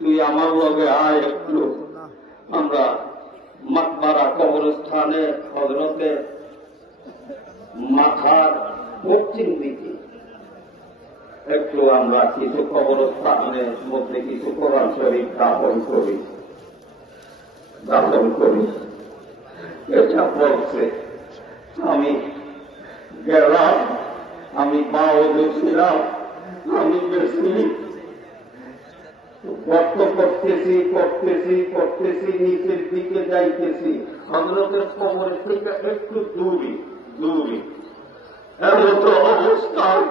তুই আমার লগে আয় একটু, আমরা মাকবারা কবরস্থানে হযরতের মাথার পশ্চিম দিকে একটু আমরা কিছু কবরস্থানের মধ্যে কিছু কোরআন শরীফ দাফন করি। এটা বলছে। আমি গেলাম, আমি পাও দেখছিলাম, আমি বেশি গর্ত করতেছি করতেছি করতেছি, নিচের দিকে যাইতেছি। হযরতের কবরের থেকে একটু দূরে দূরে এমন অবস্থায়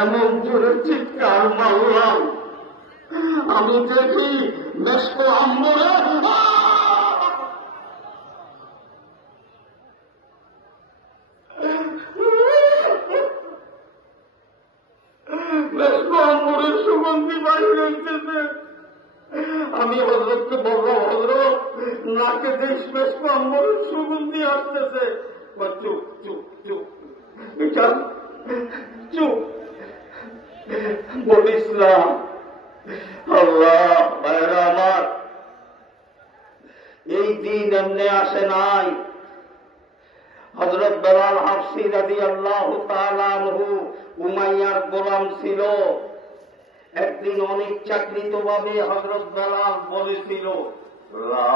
এমন জোরে চিৎকার মারলাম, আমি দেখি মেশকো আম্মরে সুগন্ধি বাড়ি রয়েছে। আমি হযরতকে বললাম, হযরত নাকে দেশ মেশকো আম্মরের সুগন্ধি আসতেছে। চুপ চুপ চুপ এটা চুপ বলিস না। আল্লাহ ভাইরা আমার, এই দিন এমনি আসে নাই। হযরত বেলাল হাবশী রাদিয়াল্লাহু তাআলা আনহু উমাইয়ার গোলাম ছিল। একদিন অনিচ্ছাকৃতভাবে হযরত বেলাল বলেছিল, লা